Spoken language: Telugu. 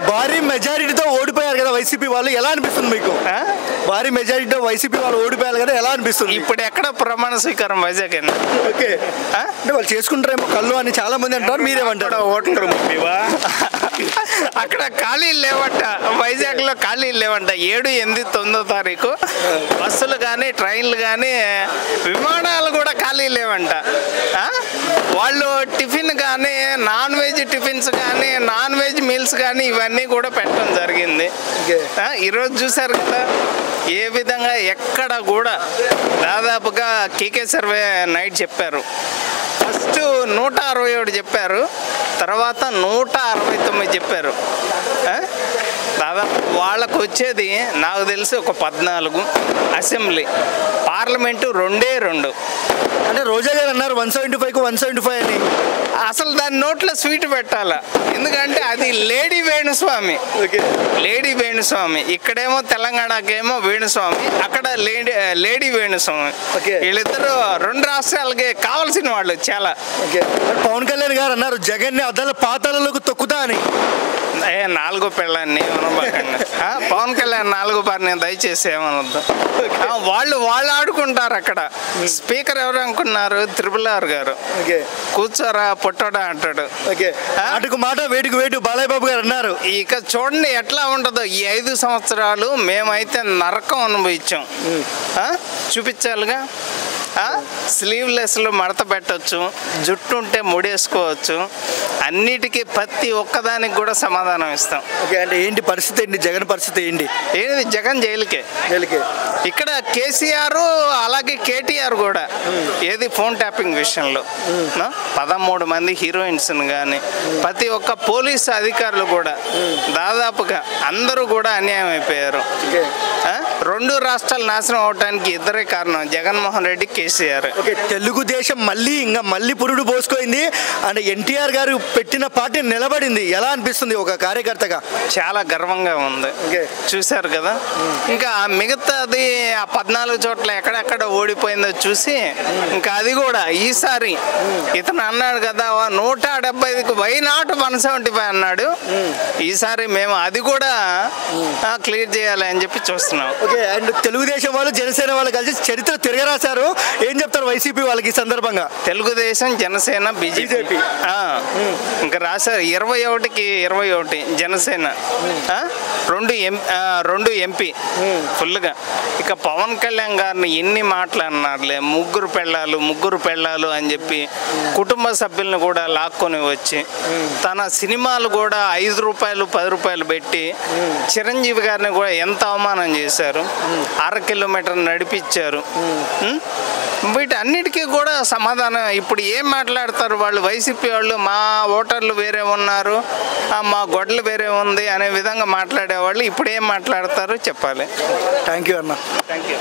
భారీ మెజారిటీతో ఓడిపోయారు కదా వైసీపీ వాళ్ళు, ఎలా అనిపిస్తుంది మీకు? భారీ మెజారిటీతో వైసీపీ వాళ్ళు ఓడిపోయారు కదా, ఎలా అనిపిస్తుంది? ఇప్పుడు ఎక్కడ ప్రమాణ స్వీకారం వైజాగ్? ఓకే, అంటే వాళ్ళు చేసుకుంటారేమో కళ్ళు అని చాలా మంది అంటారు, మీరేమంటారు? ఓట్లు అక్కడ ఖాళీలు లేవంట, వైజాగ్ లో ఖాళీలు లేవంట. 7, 8, 9 తారీఖు బస్సులు కానీ ట్రైన్లు కానీ విమానాలు కూడా ఖాళీ లేవంట. వాళ్ళు టిఫిన్ కానీ నాన్ వెజ్ టిఫిన్స్ కానీ నాన్ వెజ్ మీల్స్ కానీ ఇవన్నీ కూడా పెట్టడం జరిగింది. ఈరోజు చూసారు కదా ఏ విధంగా ఎక్కడ కూడా దాదాపుగా కేకే సర్వే నైట్ చెప్పారు. ఫస్ట్ 167 చెప్పారు, తర్వాత 169 చెప్పారు. దాదాపు వాళ్ళకు వచ్చేది నాకు తెలిసి ఒక 14. Assembly, parliament 2. అంటే రోజా గారు అన్నారు 175కు 175 అని. అసలు దాని నోట్లో స్వీట్ పెట్టాలా, ఎందుకంటే అది లేడీ వేణుస్వామి. లేడీ వేణుస్వామి ఇక్కడేమో తెలంగాణకేమో వేణుస్వామి, అక్కడ లేడీ వేణుస్వామి. వీళ్ళిద్దరు 2 రాష్ట్రాలకి కావాల్సిన వాళ్ళు చాలా. పవన్ కళ్యాణ్ గారు అన్నారు జగన్ ని అద్దాల పాతాలలోకి తొక్కుతా అని. 4 పెళ్ళాన్ని పవన్ కళ్యాణ్ 4 పారిని దయచేసి ఏమనొద్దు. వాళ్ళు ఆడుకుంటారు అక్కడ. స్పీకర్ ఎవరు అనుకున్నారు? RRR గారు. కూర్చోరా పొట్టోడా అంటాడు. అటుకు మాట వేటుకు వేటు బాలయ్య బాబు గారు అన్నారు. ఇక చూడండి ఎట్లా ఉంటుందో ఈ 5 సంవత్సరాలు. మేమైతే నరకం అనుభవించాం. చూపించాలిగా. స్లీవ్లెస్లో మడత పెట్టవచ్చు, జుట్టు ఉంటే ముడేసుకోవచ్చు, అన్నిటికీ ప్రతి ఒక్కదానికి కూడా సమాధానం ఇస్తాం. అంటే ఏంటి పరిస్థితి ఏంటి? జగన్ పరిస్థితి ఏంటి? జగన్ జైలుకే. ఇక్కడ కేసీఆర్ అలాగే కేటీఆర్ కూడా ఏది ఫోన్ ట్యాపింగ్ విషయంలో 13 మంది హీరోయిన్స్ కానీ ప్రతి ఒక్క పోలీసు అధికారులు కూడా దాదాపుగా అందరూ కూడా అన్యాయం అయిపోయారు. 2 రాష్ట్రాలు నాశనం అవడానికి ఇద్దరే కారణం, జగన్మోహన్ రెడ్డి, కేసీఆర్. తెలుగుదేశం మళ్ళీ పురుడు పోసుకోయింది. అంటే ఎన్టీఆర్ గారు పెట్టిన పార్టీ నిలబడింది. ఎలా అనిపిస్తుంది ఒక కార్యకర్తగా? చాలా గర్వంగా ఉంది. చూశారు కదా. ఇంకా మిగతాది ఆ 14 చోట్ల ఎక్కడెక్కడ ఓడిపోయిందో చూసి ఇంకా అది కూడా ఈసారి ఇతను అన్నాడు కదా 175కి వై నాట్ 175 అన్నాడు. ఈసారి మేము అది కూడా క్లియర్ చేయాలి అని చెప్పి చూస్తున్నాం. అండ్ తెలుగుదేశం వాళ్ళు జనసేన వాళ్ళు కలిసి చరిత్ర తిరగరాశారు. ఏం చెప్తారు వైసీపీ వాళ్ళకి ఈ సందర్భంగా? తెలుగుదేశం, జనసేన, బీజేపీ ఇంకా రాశారు. 21కి 21 జనసేన, 2 ఎంపీ ఫుల్గా. ఇక పవన్ కళ్యాణ్ గారిని ఎన్ని మాటలు అన్నారులే, 3 పెళ్ళాలు అని చెప్పి కుటుంబ సభ్యులను కూడా లాక్కొని వచ్చి తన సినిమాలు కూడా 5 రూపాయలు 10 రూపాయలు పెట్టి చిరంజీవి గారిని కూడా ఎంత అవమానం చేశారు. 1/2 కిలోమీటర్ నడిపించారు. వీటన్నిటికీ కూడా సమాధానం ఇప్పుడు ఏం మాట్లాడతారు వాళ్ళు? వైసీపీ వాళ్ళు మా ఓటర్లు వేరే ఉన్నారు, మా గొడ్లు వేరే ఉంది అనే విధంగా మాట్లాడేవాళ్ళు ఇప్పుడు ఏం మాట్లాడతారు చెప్పాలి. థ్యాంక్ యూ అన్న. Thank you.